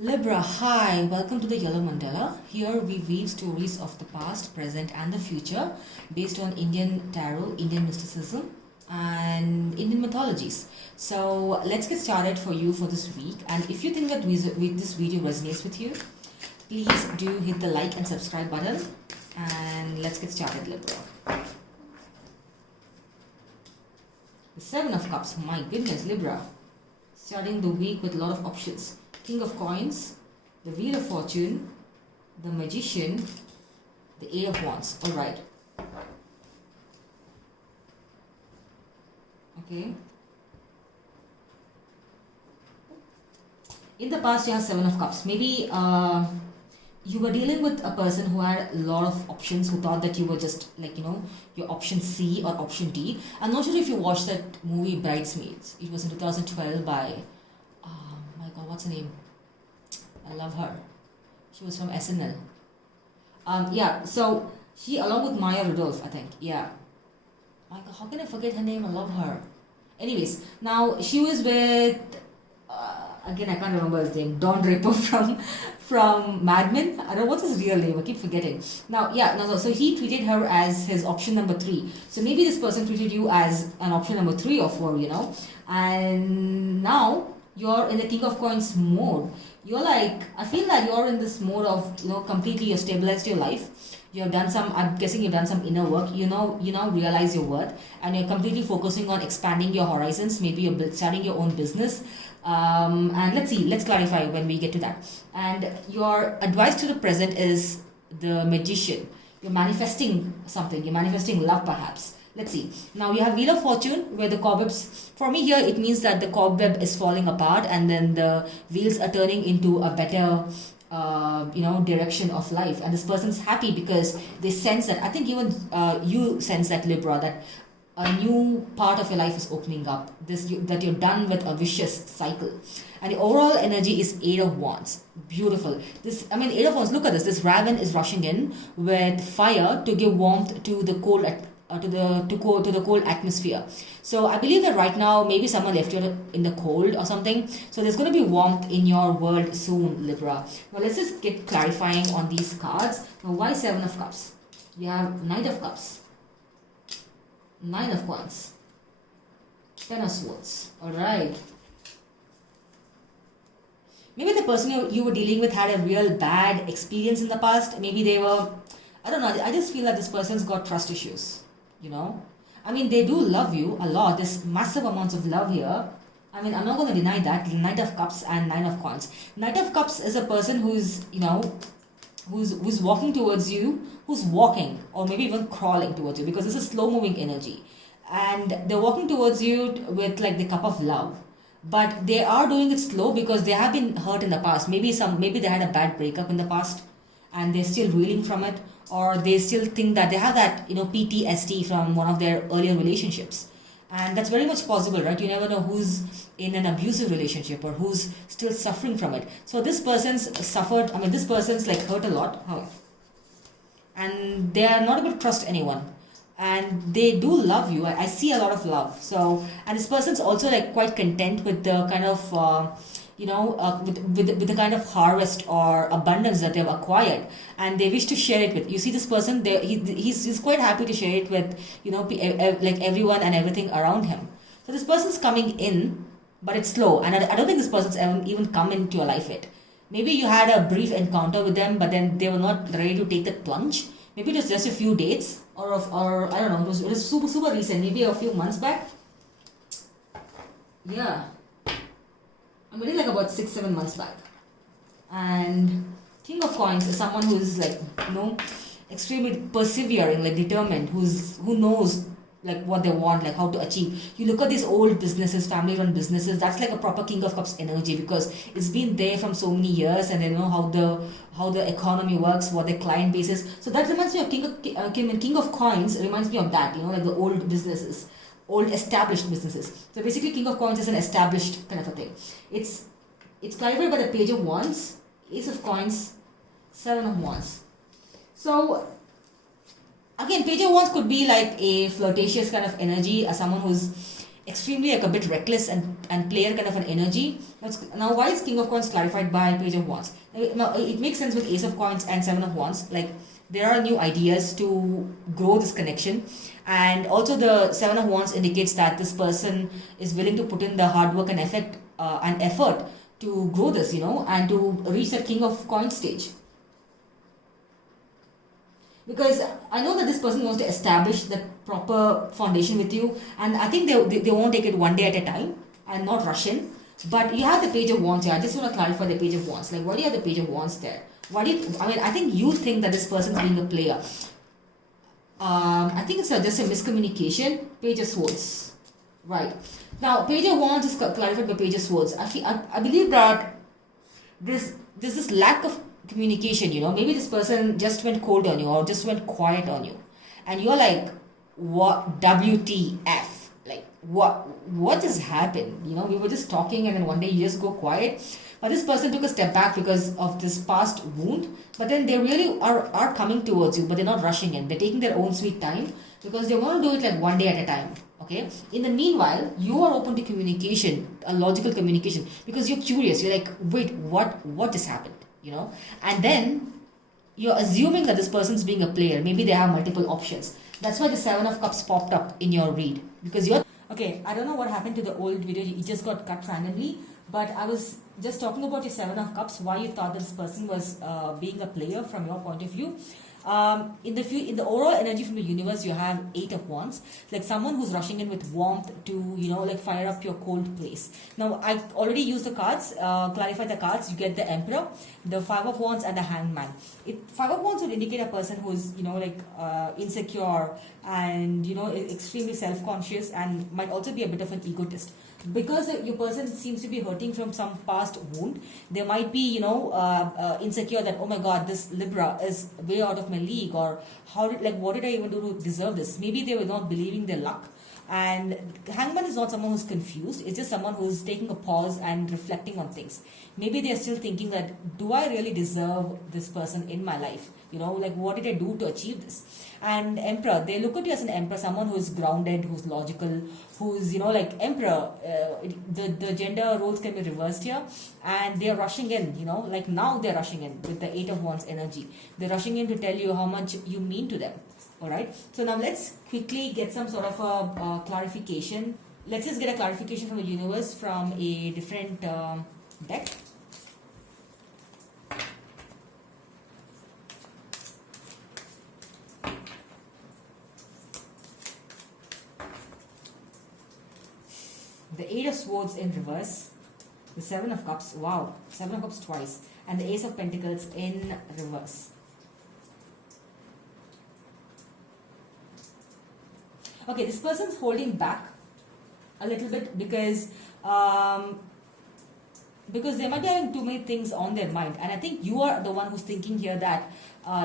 Libra, hi, welcome to the Yellow Mandala. Here we weave stories of the past, present, and the future based on Indian tarot, Indian mysticism, and Indian mythologies. So let's get started for you for this week. And if you think that this video resonates with you, please do hit the like and subscribe button. And let's get started, Libra. The Seven of Cups, my goodness, Libra. Starting the week with a lot of options. King of Coins, the Wheel of Fortune, the Magician, the Eight of Wands. Alright. Okay. In the past, you have Seven of Cups. Maybe you were dealing with a person who had a lot of options, who thought that you were just your option C or option D. I'm not sure if you watched that movie Bridesmaids. It was in 2012 by my god, what's her name? I love her. She was from SNL. Yeah, so she, along with Maya Rudolph, I think. Yeah. My god, how can I forget her name? I love her. Anyways, now she was with, again, I can't remember his name, Don Draper from Mad Men. I don't know what's his real name. I keep forgetting. Now, yeah, no, so he treated her as his option number 3. So maybe this person treated you as an option number 3 or 4, And now you're in the King of Coins mode. You're like, I feel that you're in this mode of, completely you've stabilized your life. You've done some, I'm guessing you've done some inner work. You now realize your worth, and you're completely focusing on expanding your horizons. Maybe you're starting your own business. And let's clarify when we get to that. And your advice to the present is the Magician. You're manifesting something. You're manifesting love, perhaps. Let's see. Now you have Wheel of Fortune, where the cobwebs, for me here, it means that the cobweb is falling apart and then the wheels are turning into a better, direction of life. And this person's happy because they sense that, I think even you sense that, Libra, that a new part of your life is opening up. That you're done with a vicious cycle. And the overall energy is Eight of Wands. Beautiful. Eight of Wands, look at this. This raven is rushing in with fire to give warmth to the cold to the cold atmosphere. So I believe that right now maybe someone left you in the cold or something. So there's going to be warmth in your world soon, Libra. Now let's just get clarifying on these cards. Now why Seven of Cups? You have Knight of Cups, Nine of Coins, Ten of Swords. All right. Maybe the person you were dealing with had a real bad experience in the past. Maybe they were, I don't know. I just feel that this person's got trust issues. They do love you a lot. There's massive amounts of love here. I'm not going to deny that. Knight of Cups and Nine of Coins. Knight of Cups is a person who's walking towards you, who's walking or maybe even crawling towards you, because this is slow moving energy. And they're walking towards you with like the cup of love. But they are doing it slow because they have been hurt in the past. Maybe they had a bad breakup in the past and they're still reeling from it, or they still think that they have that PTSD from one of their earlier relationships. And that's very much possible, right? You never know who's in an abusive relationship or who's still suffering from it. So this person's suffered, this person's like hurt a lot. And they are not able to trust anyone. And they do love you. I see a lot of love. So, and this person's also like quite content with the kind of with the kind of harvest or abundance that they've acquired, and they wish to share it with. You see, this person, he's quite happy to share it with like everyone and everything around him. So this person's coming in, but it's slow, and I don't think this person's ever even come into your life yet. Maybe you had a brief encounter with them, but then they were not ready to take that plunge. Maybe it was just a few dates, or I don't know. It was super recent, maybe a few months back. Yeah. Maybe like about 6-7 months back. And King of Coins is someone who is like extremely persevering, like determined, who knows like what they want, like how to achieve. You look at these old businesses, family run businesses, that's like a proper King of Cups energy, because it's been there from so many years, and they know how the economy works, what their client base is. So that reminds me of King of Coins reminds me of that, like the old businesses, old established businesses. So basically King of Coins is an established kind of a thing. It's clarified by the Page of Wands, Ace of Coins, Seven of Wands. So again, Page of Wands could be like a flirtatious kind of energy, as someone who's extremely like a bit reckless and player kind of an energy. Now why is King of Coins clarified by Page of Wands? Now it makes sense with Ace of Coins and Seven of Wands. Like there are new ideas to grow this connection, and also the Seven of Wands indicates that this person is willing to put in the hard work and effort to grow this, and to reach that King of Coins stage. Because I know that this person wants to establish the proper foundation with you, and I think they won't take it one day at a time and not rush in. But you have the Page of Wands here. I just want to clarify the Page of Wands. Like, why do you have the Page of Wands there? I think you think that this person's being a player. I think it's just a miscommunication. Page of Swords. Right. Now, Page of Wands is clarified by Page of Swords. I believe that there's this lack of communication, maybe this person just went cold on you or just went quiet on you, and you're like, what, WTF, like what just happened, we were just talking and then one day you just go quiet. But this person took a step back because of this past wound, but then they really are coming towards you, but they're not rushing in. They're taking their own sweet time because they want to do it like one day at a time. Okay, in the meanwhile, you are open to communication, a logical communication, because you're curious. You're like, wait, what just happened, and then you're assuming that this person's being a player. Maybe they have multiple options. That's why the Seven of Cups popped up in your read, because you're okay. I don't know what happened to the old video. It just got cut randomly, but I was just talking about your Seven of Cups. Why you thought this person was being a player from your point of view. In the overall energy from the universe, you have Eight of Wands, like someone who's rushing in with warmth to like fire up your cold place. Now I already used the cards, clarify the cards. You get the Emperor, the Five of Wands, and the Hangman. Five of Wands would indicate a person who's insecure and extremely self-conscious, and might also be a bit of an egotist. Because your person seems to be hurting from some past wound, they might be insecure that, oh my god, this Libra is way out of my league, or what did I even do to deserve this? Maybe they were not believing their luck. And Hangman is not someone who's confused. It's just someone who's taking a pause and reflecting on things. Maybe they're still thinking that, do I really deserve this person in my life? What did I do to achieve this? And Emperor, they look at you as an Emperor, someone who's grounded, who's logical, who's, Emperor. The gender roles can be reversed here, and they're rushing in, now they're rushing in with the Eight of Wands energy. They're rushing in to tell you how much you mean to them. Alright, so now let's quickly get some sort of a clarification. Let's just get a clarification from the universe from a different deck. The Eight of Swords in reverse, the Seven of Cups, wow, Seven of Cups twice, and the Ace of Pentacles in reverse. Okay, this person's holding back a little bit because they might be having too many things on their mind, and I think you are the one who's thinking here that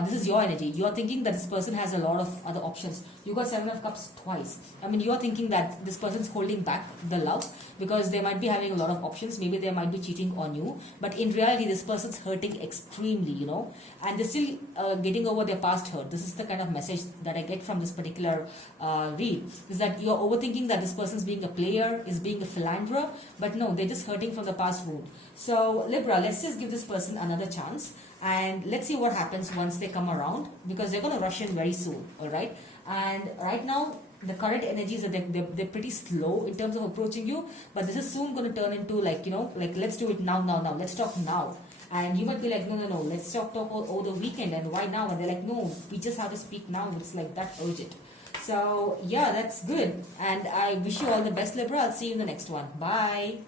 this is your energy. You are thinking that this person has a lot of other options. You got Seven of Cups twice. I mean, you are thinking that this person's holding back the love because they might be having a lot of options. Maybe they might be cheating on you, but in reality, this person's hurting extremely, and they're still getting over their past hurt. This is the kind of message that I get from this particular read, is that you're overthinking that this person's being a player, is being a philanderer, but no, they're just hurting from the past wound. So Libra, let's just give this person another chance, and let's see what happens once they come around, because they're going to rush in very soon. All right, and right now the current energies are they're pretty slow in terms of approaching you, but this is soon going to turn into let's do it now, let's talk now. And you might be like, no, let's talk over the weekend, and why now? And they're like, no, we just have to speak now. It's like that urgent. So yeah, that's good, and I wish you all the best, Libra. I'll see you in the next one. Bye.